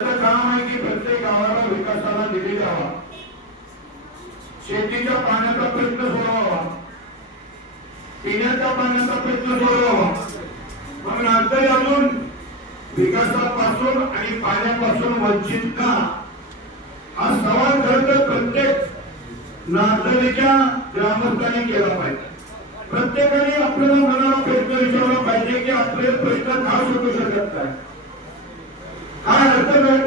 काम आहे की प्रत्येक गावाला विकासाला निधी द्यावा. शेतीच्या पाण्याचा प्रश्न सोडवावा. पिण्याच्या पाण्याचा प्रश्न सोडवावा. मग नंतर अजून विकासापासून आणि पाण्यापासून वंचित का? हा सवाल खरं तर प्रत्येक नागरिकाच्या ग्रामस्थांनी केला पाहिजे. प्रत्येकाने आपल्याला मनाला प्रश्न विचारला पाहिजे की आपले प्रश्न का सुटू शकत नाही काय अर्थ नाही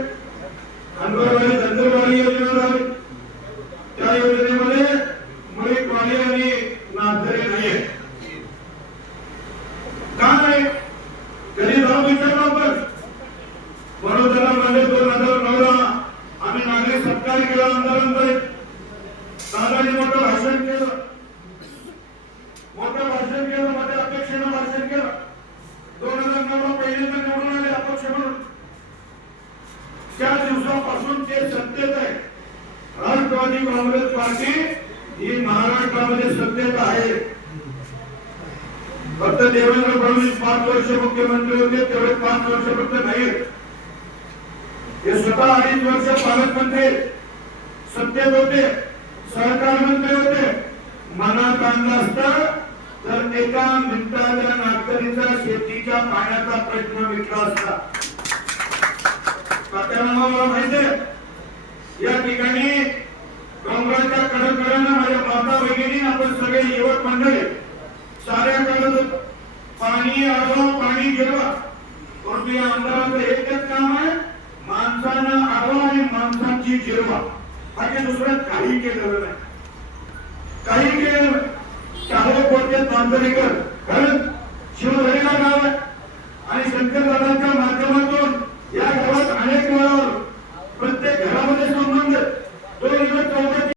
अंगणवाडी दंतरवाडी योजना झाली त्या योजनेमध्ये मुळे कॉले आणि नागरे नाहीये का नाही कधी जाऊन विचारलं आपण वडोदरा मध्ये दोन हजार नऊला त्यांनी सत्कार केला आमदारांकडे दादानी मोठं भाषण केलं. मोठं भाषण केलं मोठ्या अपेक्षेनं भाषण केलं. दोन हजार नऊ पहिल्यांदा निवडून आले अपक्ष म्हणून. त्या दिवसापासून ते सत्तेत आहे. राष्ट्रवादी काँग्रेस पार्टी ही महाराष्ट्रामध्ये सत्तेत आहे. फक्त देवेंद्र फडणवीस पाच वर्ष मुख्यमंत्री होते तेवढे पाच वर्ष फक्त नाही हे स्वतः अडीच वर्ष पालकमंत्री सत्तेत होते सहकार मंत्री होते. मनात आणलं असतं तर एका मिनिटाच्या नागरिकचा शेतीच्या पाण्याचा प्रश्न मिटला असता. तात्याला मला माहिती या ठिकाणी काँग्रेसच्या कडकड्यानं माझ्या माता भगिनी आपण सगळे युवक मंडळी साऱ्या कडक पाणी आडवा पाणी गिरवा परंतु या आमदारांचं एक आमची जिरमा आणि दुसऱ्या काही केलेलं नाही. काही केलं त्यामुळे कोणते तांदळीकर कारण शिवधरीला गाव आहे. आणि शंकर दादा